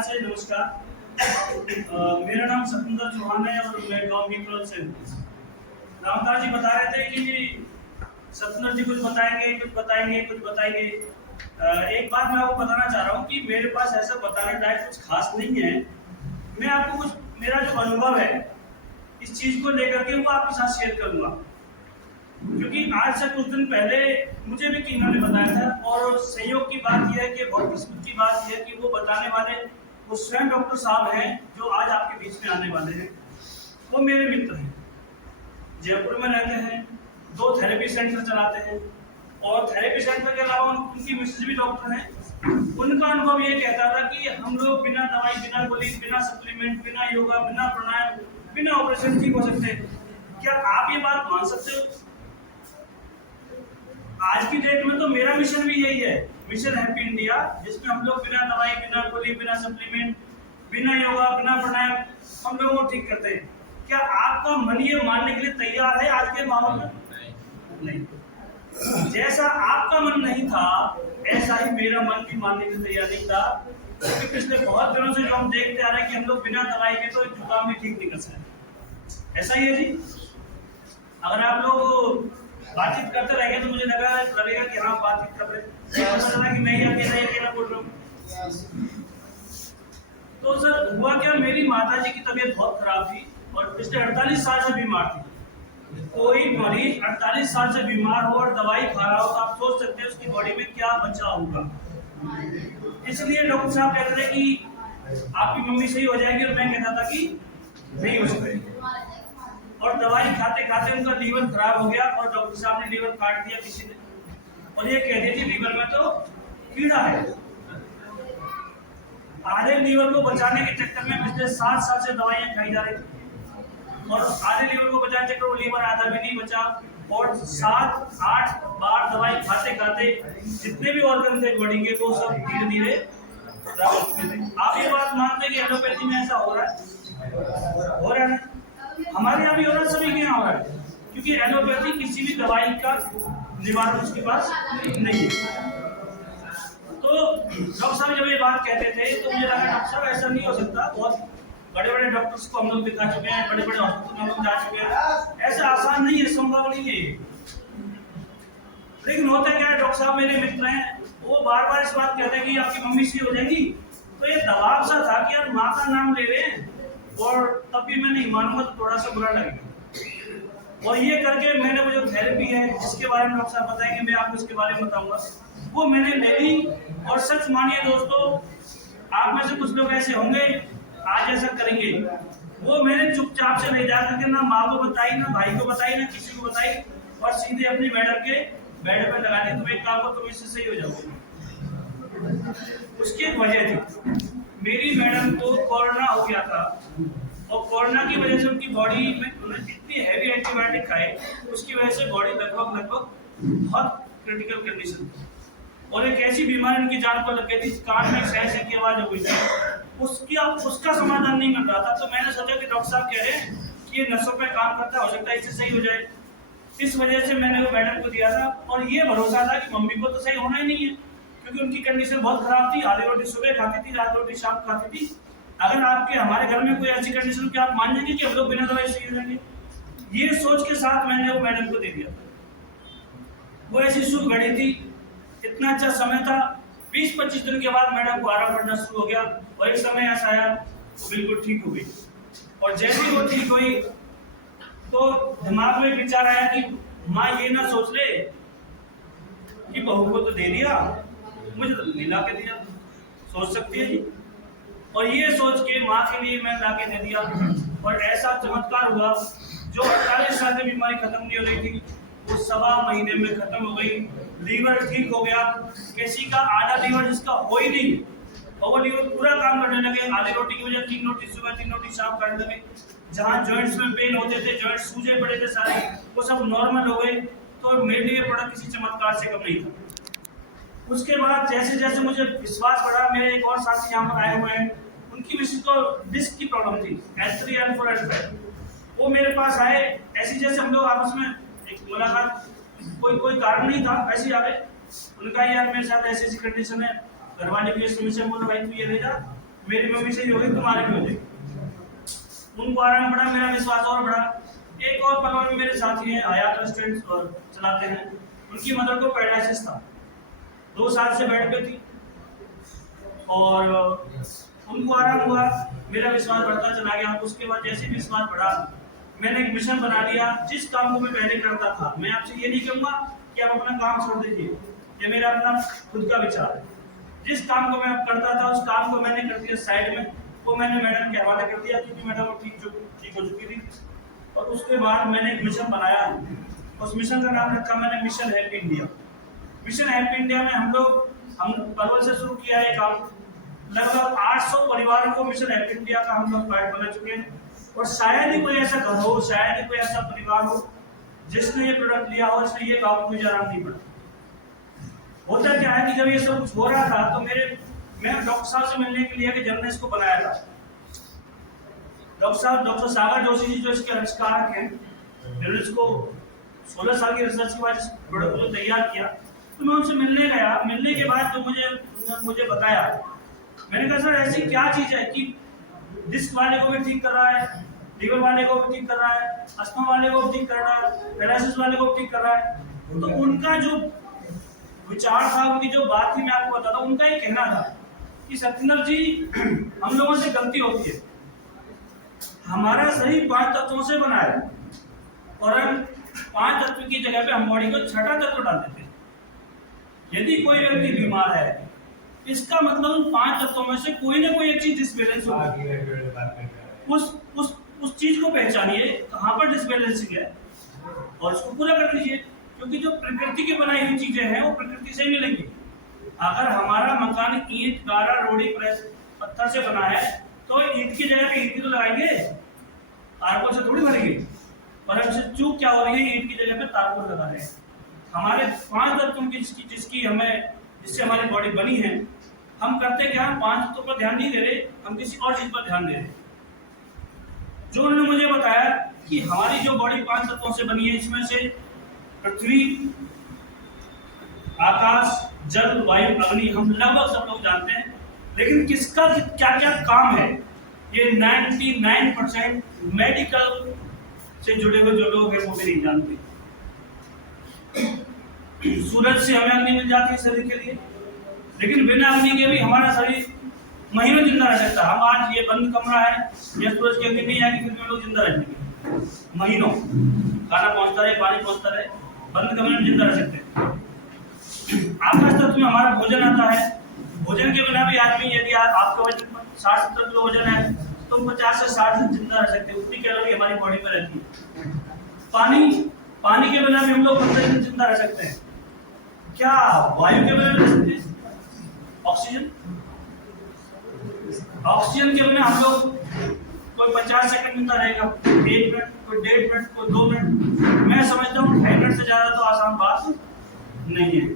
प्यार से नमस्कार। मेरा नाम सतविंदर चौहान है और मैं गांव मीरपुर से हूँ। रामदास जी बता रहे थे कि सतविंदर जी कुछ बताएंगे। एक बात मैं आपको बताना चाह रहा हूँ कि मेरे पास ऐसा बताने लायक कुछ खास नहीं है। मैं आपको कुछ मेरा जो अनुभव है इस चीज को लेकर के वो आपके साथ शेयर करूंगा, क्योंकि आज से कुछ दिन पहले मुझे भी किन्होंने बताया था और संयोग की बात यह है कि बहुत किस्मत की बात यह है कि वो बताने वाले वो स्वयं डॉक्टर साहब हैं जो आज आपके बीच में आने वाले हैं। वो मेरे मित्र हैं, जयपुर में रहते हैं, 2 थेरेपी सेंटर चलाते हैं और थेरेपी सेंटर के अलावा उनकी मिसेज भी डॉक्टर हैं। उनका अनुभव ये कहता था कि हम लोग बिना दवाई, बिना गोली, बिना सप्लीमेंट, बिना योगा, बिना प्राणायाम, बिना ऑपरेशन ठीक हो सकते हैं। क्या आप ये बात मान सकते हो? आज की डेट में तो मेरा मिशन भी यही है, मिशन हैप्पी इंडिया, जिसमें हम लोग बिना दवाई, बिना गोली, बिना सप्लीमेंट, बिना योगा, बिना प्राणायाम हम लोगों को ठीक करते हैं। क्या आपका मन ये मानने के लिए तैयार है आज के माहौल में? नहीं। जैसा आपका मन नहीं था ऐसा ही मेरा मन भी मानने के लिए तैयार नहीं था, क्योंकि पिछले बहुत दिनों से जो हम देखते आ रहे हैं कि हम लोग बिना दवाई के तो जुकाम भी ठीक नहीं कर सकते। ऐसा ही है जी। अगर आप लोग बातचीत करते रहेंगे तो मुझे लगेगा कि हाँ बातचीत कर रहे हैं, कि मैं ही अकेला बोल रहा हूँ। तो सर हुआ क्या, मेरी माताजी की तबीयत बहुत खराब थी और पिछले 48 साल से बीमार थी। कोई मरीज 48 साल से बीमार हो और दवाई खा रहा हो तो आप सोच सकते हैं उसकी बॉडी में क्या बचा होगा। इसलिए डॉक्टर साहब कहते थे कि आपकी मम्मी सही हो जाएगी और मैं कहता था कि नहीं हो सकेगी। और दवाई खाते खाते उनका लीवर खराब हो गया और डॉक्टर साहब ने लीवर काट दिया किसी ने, और ये कह दी थी लीवर में तो कीड़ा है। आधे लीवर को बचाने के चक्कर में पिछले 7 साल से दवाइयां खाई जा रही थी और आधे लीवर को बचाने के चक्कर में लीवर आधा भी नहीं बचा और 7-8 बार दवाई खाते खाते जितने भी ऑर्गन थे बॉडी के वो सब धीरे धीरे खराब हो चुके थे। आप ये बात मानते हैं कि एलोपैथी में ऐसा हो रहा है? हो रहा है ना? हमारे यहाँ भी हो रहा है, सभी के यहाँ हो रहा है, क्योंकि एलोपैथी किसी भी दवाई का निवारण उसके पास नहीं है। तो डॉक्टर साहब जब ये बात कहते थे तो मुझे लगा डॉक्टर साहब ऐसा नहीं हो सकता, बहुत बड़े बड़े डॉक्टर्स को हम लोग दिखा चुके हैं, बड़े बड़े हॉस्पिटल में हम लोग जा चुके हैं, ऐसा आसान नहीं है, संभव नहीं है। लेकिन होता क्या है, डॉक्टर साहब मेरे मित्र हैं, वो बार बार इस बात कहते हैं कि आपकी मम्मी सही हो जाएगी। तो ये दबाव सा था कि यार माँ का नाम ले रहे हैं और तब भी मैं नहीं मानूंगा तो थोड़ा सा बुरा लगेगा। और ये करके मैंने वो जो थेरेपी है जिसके बारे में डॉक्टर साहब बताएंगे, मैं आपको इसके बारे में बताऊंगा, वो मैंने ले ली। और सच मानिए दोस्तों, आप में से कुछ लोग ऐसे होंगे आज ऐसा करेंगे, वो मैंने चुपचाप से ले जा करके ना माँ को बताई, ना भाई को बताई, ना किसी को बताई, और सीधे अपनी मैडम के बेड पे लगा दी। तुम एक काम करो, तुम इससे सही हो जाओगे। उसकी एक वजह थी, मेरी मैडम को कोरोना हो गया था और कोरोना की वजह से उनकी बॉडी में उन्होंने इतनी हैवी एंटीबायोटिक खाए, उसकी वजह से बॉडी लगभग बहुत क्रिटिकल कंडीशन थी और एक ऐसी बीमारी उनकी जान को लग गई थी, कान में सह की आवाज हो गई थी, उसका समाधान नहीं मिल रहा था। तो मैंने सोचा कि डॉक्टर साहब कह रहे हैं कि ये नसों पे काम करता, हो सकता है इससे सही हो जाए। इस वजह से मैंने वो मैडम को दिया था और ये भरोसा था कि मम्मी को तो सही होना ही नहीं है, क्योंकि उनकी कंडीशन बहुत खराब थी। आधी रोटी सुबह खाती थी, रात रोटी शाम खाती थी। अगर आपके हमारे घर में कोई ऐसी कंडीशन की आप मान लेंगे कि हम लोग बिना दवाई सही हो जाएंगे, ये सोच के साथ मैंने वो मैडम को दे दिया। वो ऐसी शुभ घड़ी थी, इतना अच्छा समय था। 20-25 दिन के बाद मैडम को आराम पड़ना शुरू हो गया और एक समय ऐसा आया वो बिल्कुल ठीक हो गई। और जैसे ही वो ठीक हुई तो दिमाग में विचार आया कि माँ ये ना सोच ले कि बहू को तो दे दिया, मुझे तो नहीं ला के दिया, सोच सकती है जी। और ये सोच के माँ के लिए मैं ला के दे दिया और ऐसा चमत्कार हुआ, जो 48 साल से बीमारी खत्म नहीं हो रही थी वो 1.25 महीने में खत्म हो गई। लीवर ठीक हो गया, किसी का आधा लीवर जिसका हो ही नहीं और वो लीवर पूरा काम करने लगे। आधी रोटी की वजह 3 रोटी सुबह, 3 रोटी शाम करने लगे। जहाँ जॉइंट्स में पेन होते थे, जॉइंट्स सूजे पड़े थे सारे, वो सब नॉर्मल हो गए। तो मेरे लिए बड़ा किसी चमत्कार से कम नहीं था। उसके बाद जैसे जैसे मुझे विश्वास बढ़ा, मेरे एक और साथी यहाँ पर आए हुए हैं, उनकी मिसेस को डिस्क की प्रॉब्लम थी, H3 N4 N5। वो मेरे पास आए, ऐसी जैसे हम लोग आपस में एक मुलाकात, कोई कारण नहीं था, वैसे ही आ गए। उन्होंने कहा यार मेरे साथ ऐसी कंडीशन है, घर वाले भी समस्या, बोला भाई तू ये ले जा, मेरी मम्मी से ही होगी, तुम्हारे भी हो जाएगी। उनको आराम पड़ा, मेरा विश्वास और बढ़ा। एक और पलवल में मेरे साथी हैं, हयात रेस्टोरेंट और चलाते हैं, उनकी मदर को पैरालिसिस था, 2 साल से बेड पे थी और उनको आराम हुआ, मेरा विश्वास बढ़ता चला गया। उसके बाद जैसे विश्वास बढ़ा, मैंने एक मिशन बना लिया। जिस काम को मैं पहले करता था, मैं आपसे ये नहीं कहूँगा कि आप अपना काम छोड़ दीजिए, ये मेरा अपना खुद का विचार है। जिस काम को मैं करता था, उस काम को मैंने कर दिया साइड में, वो मैंने मैडम के हवाले कर दिया, क्योंकि मैडम ठीक हो चुकी थी। और उसके बाद मैंने एक मिशन बनाया, उस मिशन का नाम रखा मैंने mission help India. Mission help India में हम पलवल से शुरू किया है काम, लगभग 800 परिवारों को मिशन हेल्प इंडिया का हम लोग पार्ट बना चुके हैं। और शायद ही कोई ऐसा घर हो, शायद ही कोई ऐसा परिवार हो जिसने ये प्रोडक्ट लिया हो, इसलिए ये गाँव में आराम नहीं पड़ा। होता क्या है कि जब ये सब कुछ हो रहा था, तो मैं डॉक्टर साहब से मिलने के लिए कि जब ने इसको बनाया था, डॉक्टर सागर जोशी जी जो इसके आविष्कारक हैं, जिन्होंने इसको 16 साल की रिसर्च के बाद इस प्रोडक्ट को तैयार किया, तो मैं उनसे मिलने गया। मिलने के बाद तो मुझे बताया, मैंने कहा सर ऐसी क्या चीज है कि डिस्क वाले को भी ठीक कर रहा है, लीवर वाले को भी ठीक कर रहा है, अस्थमा वाले को भी ठीक कर रहा है, पैरालिसिस वाले को भी ठीक कर रहा है। तो उनका जो विचार था, उनकी जो बात थी, मैं आपको बताता हूँ। उनका ये कहना था कि सत्येंद्र जी, हम लोगों से गलती होती है, हमारा शरीर 5 तत्वों से बना है और हम 5 तत्व की जगह पे हम बॉडी को 6ठा तत्व डाल देते हैं। यदि कोई व्यक्ति बीमार है, इसका मतलब उन 5 तत्वों में से कोई ना कोई एक चीज डिसबैलेंस होगी। उस चीज को पहचानिए कहाँ पर डिसबैलेंसिंग है और उसको पूरा कर लीजिए, क्योंकि जो प्रकृति की बनाई हुई चीजें हैं वो प्रकृति से मिलेंगी। अगर हमारा मकान ईंट, गारा, रोड़ी, प्रेस, पत्थर से बना है, तो ईंट की जगह पे ईंट तो लगाएंगे, तारकोल से थोड़ी भरेंगे। और हमसे चूक क्या हो रही है, ईंट की जगह पे तारकोल लगा रहे हैं। हमारे 5 तत्वों की जिससे हमारी बॉडी बनी है, हम करते क्या, 5 तत्वों पर ध्यान नहीं दे रहे, हम किसी और चीज पर ध्यान दे रहे। जो उन्होंने मुझे बताया कि हमारी जो बॉडी 5 तत्वों से बनी है, इसमें से पृथ्वी, आकाश, जल, वायु, अग्नि, हम लगभग सब लोग जानते हैं, लेकिन किसका क्या क्या काम है, ये 99% मेडिकल से जुड़े हुए जो लोग हैं वो भी नहीं जानते। सूरज से हमें अग्नि मिल जाती है शरीर के लिए, लेकिन बिना अग्नि के भी हमारा शरीर महीनों जिंदा रह सकता है। हम आज ये बंद कमरा है, या सूरज की अग्नि नहीं आएगी, फिर भी लोग जिंदा रहेंगे महीनों, खाना पहुंचता रहे, पानी पहुंचता रहे, बंद कमरे में जिंदा रह सकते हैं। आकाश तत्व में हमारा भोजन आता है, भोजन के बिना भी आदमी, यदि आपका वजन 60-70 किलो वजन है, तो 50 से 60 दिन जिंदा रह सकते हैं, उतनी कैलोरी हमारी बॉडी में रहती है। पानी के बिना भी हम लोग 15 दिन जिंदा रह सकते हैं। क्या वायु के बिना रह सकते हैं? ऑक्सीजन के बिना हम लोग, कोई 50 सेकंड जिंदा रहेगा, 1 मिनट, कोई 1.5 मिनट, कोई 2 मिनट। मैं समझता हूँ 2.5 मिनट से ज्यादा तो आसान बात नहीं है।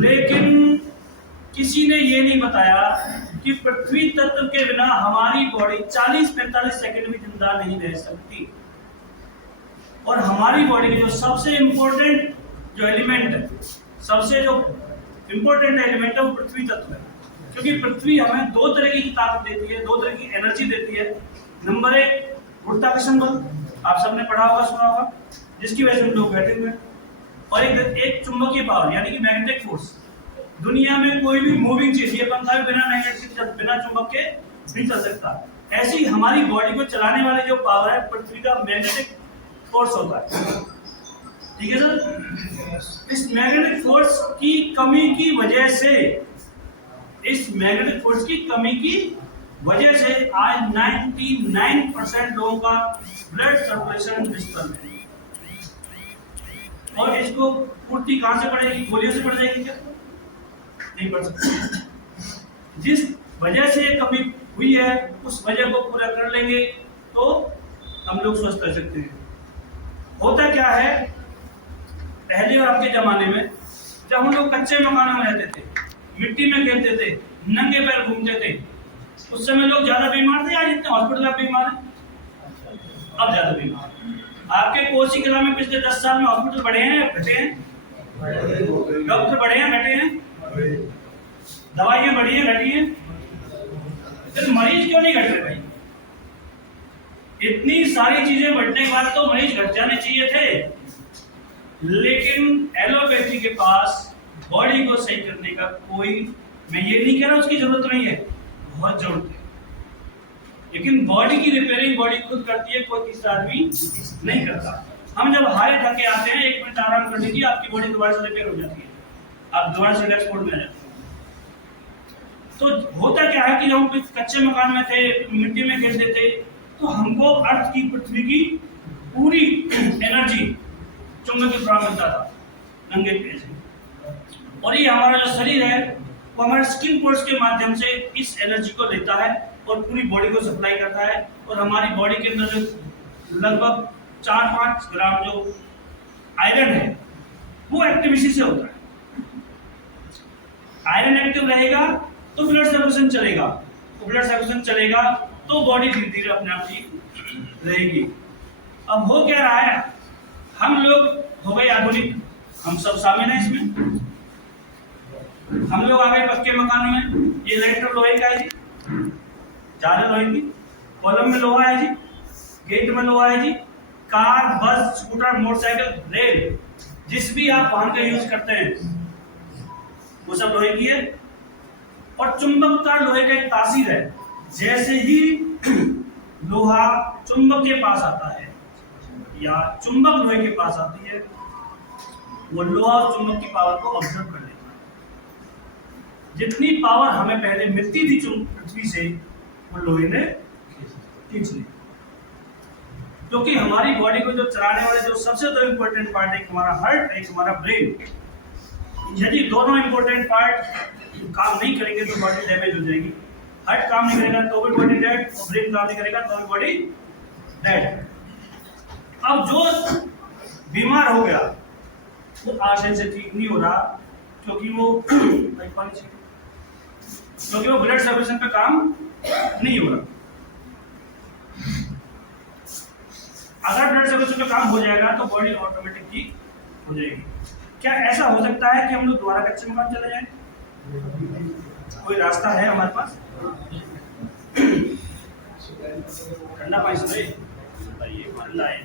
लेकिन किसी ने ये नहीं बताया कि पृथ्वी तत्व के बिना हमारी बॉडी 40-45 सेकंड भी जिंदा नहीं रह सकती। और हमारी बॉडी के जो सबसे इंपॉर्टेंट जो एलिमेंट है, सबसे जो इंपॉर्टेंट एलिमेंट है, वो पृथ्वी तत्व है। क्योंकि पृथ्वी हमें 2 तरह की ताकत देती है, 2 तरह की एनर्जी देती है। नंबर 1 गुरुत्वाकर्षण बल, आप सबने पढ़ा होगा, सुना होगा, जिसकी वजह से हम लोग बैठे हुए हैं। और एक चुंबकीय पावर, यानी कि मैग्नेटिक फोर्स। दुनिया में कोई भी मूविंग चीज, ये पंखा भी बिना चुंबक के नहीं चल सकता। ऐसी हमारी बॉडी को चलाने वाली जो पावर है, पृथ्वी का मैग्नेटिक फोर्स होता है। ठीक है सर? इस मैग्नेटिक फोर्स की कमी की वजह से, आज 99% लोगों का ब्लड सर्कुलेशन डिस्टर्ब है। और इसको पूर्ति कहां से पड़ेगी? गोलियों से पड़ जाएगी क्या? नहीं पड़ सकती। जिस वजह से कमी हुई है, उस वजह को पूरा कर लेंगे तो हम लोग स्वस्थ रह सकते हैं। होता क्या है, पहले और अब के जमाने में जब हम लोग कच्चे मकानों में रहते थे, मिट्टी में खेलते थे, नंगे पैर घूमते थे, उस समय लोग ज्यादा बीमार थे। आज इतने हॉस्पिटल में बीमार हैं, अब ज्यादा बीमार। आपके कोसी कला में पिछले 10 साल में हॉस्पिटल बढ़े हैं, घटे हैं? डॉक्टर बढ़े हैं, घटे हैं? दवाइयां बढ़ी हैं, घटी हैं? फिर मरीज क्यों नहीं घट रहे भाई? इतनी सारी चीजें बढ़ने के बाद तो मरीज घट जाने चाहिए थे, लेकिन एलोपैथी के पास बॉडी को सही करने का कोई, मैं ये नहीं कह रहा उसकी जरूरत नहीं है, बहुत जरूरत है, लेकिन बॉडी की रिपेयरिंग बॉडी खुद करती है, कोई तीसरा आदमी नहीं करता। हम जब हारे थके आते हैं, 1 मिनट आराम कर लीजिए, आपकी बॉडी दोबारा से रिपेयर हो जाती है, आप दोबारा से रिलैक्स मोड में आ जाते हैं। तो होता क्या है कि जब हम कच्चे मकान में थे, मिट्टी में खेलते थे, तो हमको अर्थ की, पृथ्वी की पूरी एनर्जी चुंबकीय प्रवाह मिलता था नंगे पैर से, और ये हमारा जो शरीर है वो हमारे स्किन पोर्स के माध्यम से इस एनर्जी को लेता है और पूरी बॉडी को सप्लाई करता है, और हमारी बॉडी के अंदर जो लगभग 4-5 ग्राम जो आयरन है वो एक्टिव इसी से होता है। आयरन एक्टिव रहेगा तो ब्लड सर्कुलेशन चलेगा, तो ब्लड सर्कुलेशन चलेगा तो बॉडी धीरे धीरे अपने आप ठीक रहेगी। अब हो क्या रहा है, हम लोग हो गए आधुनिक, हम सब शामिल हैं इसमें, हम लोग आ गए पक्के मकानों में, ये इलेक्ट्रो लोहे का है जी, ज्यादा लोहे की, कॉलम में लोहा है जी, गेट में लोहा है जी, कार, बस, स्कूटर, मोटरसाइकिल, रेल, जिस भी आप वाहन का यूज करते हैं वो सब लोहे की है। और चुंबक का लोहे का एक तासीर है, जैसे ही लोहा चुंबक के पास आता है या चुंबक लोहे के पास आती है, वो लोहा और चुंबक की पावर को ऑब्जर्व कर लेता है। जितनी पावर हमें पहले मिलती थी पृथ्वी से, वो लोहे ने खींच ली, क्योंकि हमारी बॉडी को जो चलाने वाले जो सबसे दो इम्पोर्टेंट पार्ट है, हमारा हार्ट, एक हमारा ब्रेन, यदि दोनों इम्पोर्टेंट पार्ट काम नहीं करेंगे तो बॉडी डैमेज हो जाएगी। हार्ट काम नहीं करेगा तो भी बॉडी डेड, और ब्रेन काम नहीं करेगा तो भी बॉडी डेड। अब जो बीमार हो गया वो आशय से ठीक नहीं हो रहा, क्योंकि वो ब्लड सर्कुलेशन पे काम नहीं हो रहा। अगर ब्लड सर्कुलेशन पे काम हो जाएगा तो बॉडी ऑटोमेटिक ठीक हो जाएगी। क्या ऐसा हो सकता है कि हम लोग दोबारा कच्चे मकान चले जाएं? कोई रास्ता है हमारे पास? ठंडा पानी से ये ठंडा है।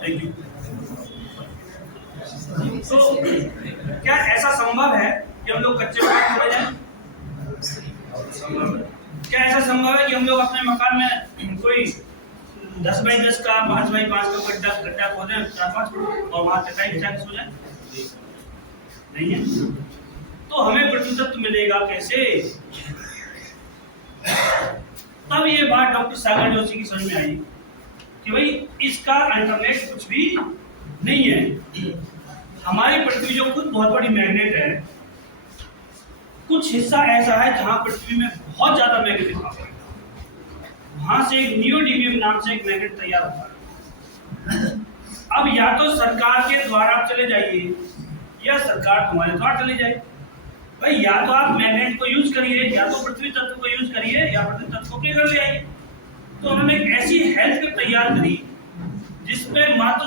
Thank you. तो क्या ऐसा संभव है कि हम लोग कच्चे मकान चले जाएं? क्या ऐसा संभव है कि हम लोग अपने मकान में कोई 10 बाई 10 का 5 बाई 5 का गड्ढा खोदें 4-5 फुट और वहां चटाई बिछा के सो जाए? नहीं है। तो हमें प्रतिशत मिलेगा कैसे? तब ये बात डॉक्टर सागर जोशी की समझ में आई कि भाई इसका अल्टरनेट कुछ भी नहीं है। हमारी पृथ्वी जो खुद बहुत बड़ी मैग्नेट है, कुछ हिस्सा ऐसा है जहां पृथ्वी में बहुत ज्यादा मैग्नेटिक पावर है, वहां से एक नियोडीमियम नाम से एक मैग्नेट तैयार होता है। अब या तो सरकार के द्वारा आप चले जाइए या सरकार तुम्हारे द्वारा चले जाए। भाई या तो आप मैग्नेट को यूज करिए, या तो पृथ्वी तत्व को यूज करिए, या पृथ्वी तत्व को अपने घर ले आइए। तो उन्होंने एक ऐसी हेल्थ किट तैयार करी जिसपे मात्र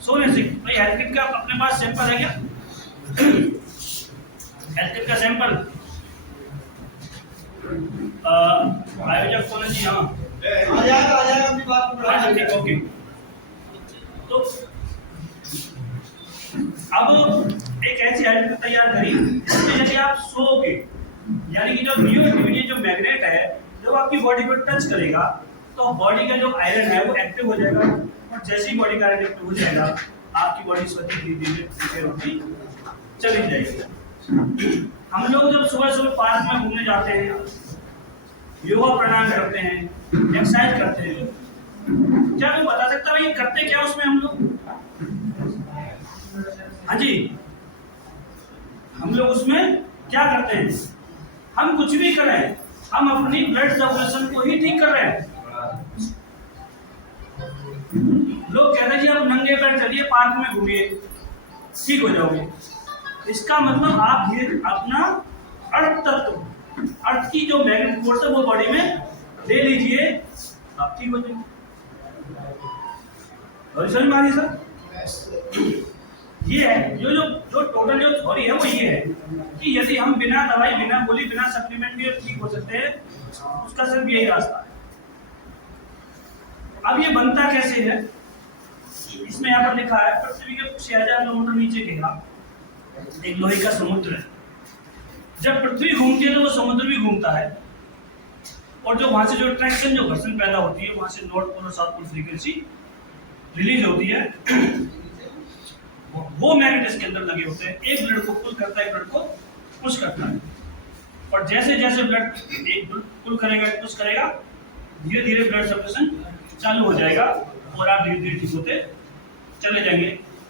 सोने से, भाई हेल्थ किट का अपने पास सैंपल है क्या? हेल्थ किट का सैंपल आयोजक कौन है जी? हाँ आ जाएगा अपनी बात को हाँ ठीक, ओके। तो अब एक ऐसी हेल्थ किट तैयार करी जिसमें यदि आप सोओगे, यानी कि जो नियोडीमियम जो मैग्नेट है जब आपकी बॉडी को टच करेगा तो बॉडी का जो आयरन है वो एक्टिव हो जाएगा, और जैसे ही बॉडी का आयरन एक्टिव हो जाएगा आपकी बॉडी स्वतः धीरे धीरे रिपेयर होती चली जाएगी। हम लोग जब सुबह सुबह पार्क में घूमने जाते हैं, योगा प्राणायाम करते हैं, एक्सरसाइज करते हैं, क्या कोई बता सकता है ये करते क्या उसमें हम लोग? हाँ जी, हम लोग उसमें क्या करते हैं? हम कुछ भी करें, हम अपनी ब्लड सर्कुलेशन को ही ठीक कर रहे हैं। लोग कहते हैं जी आप नंगे पैर चलिए, पार्क में घूमिए, ठीक हो जाओगे। इसका मतलब आप धीरे अपना अर्थ तत्व, अर्थ की जो मैग्नेटिक फोर्स है वो बॉडी में ले लीजिए, आप ठीक हो जाएंगे। और समझ में आ रही है सर? ये है जो जो जो टोटल जो थ्योरी है वो ये है कि यदि हम बिना दवाई, बिना गोली, बिना सप्लीमेंट के ठीक हो सकते हैं, उसका सिर्फ यही रास्ता है। अब ये बनता कैसे है? इसमें यहाँ पर लिखा है पृथ्वी के 6000 किलोमीटर नीचे के एक लोहे का समुद्र है। जब पृथ्वी घूमती है तो वो समुद्र भी घूमता है, और जो वहां से जो ट्रैक्शन, जो घर्षण पैदा होती है, वहां से नॉर्थ पोल और साउथ पोल फ्रीक्वेंसी रिलीज होती है। वो मैग्नेट के अंदर लगे होते हैं, एक ब्लड को पुल करता है, एक ब्लड को पुश करता है। और जैसे जैसे ब्लड एक पुल करेगा, पुश करेगा, धीरे धीरे ब्लड सर्कुलेशन चालू हो जाएगा और आप धीरे धीरे ठीक होते चले जाएंगे।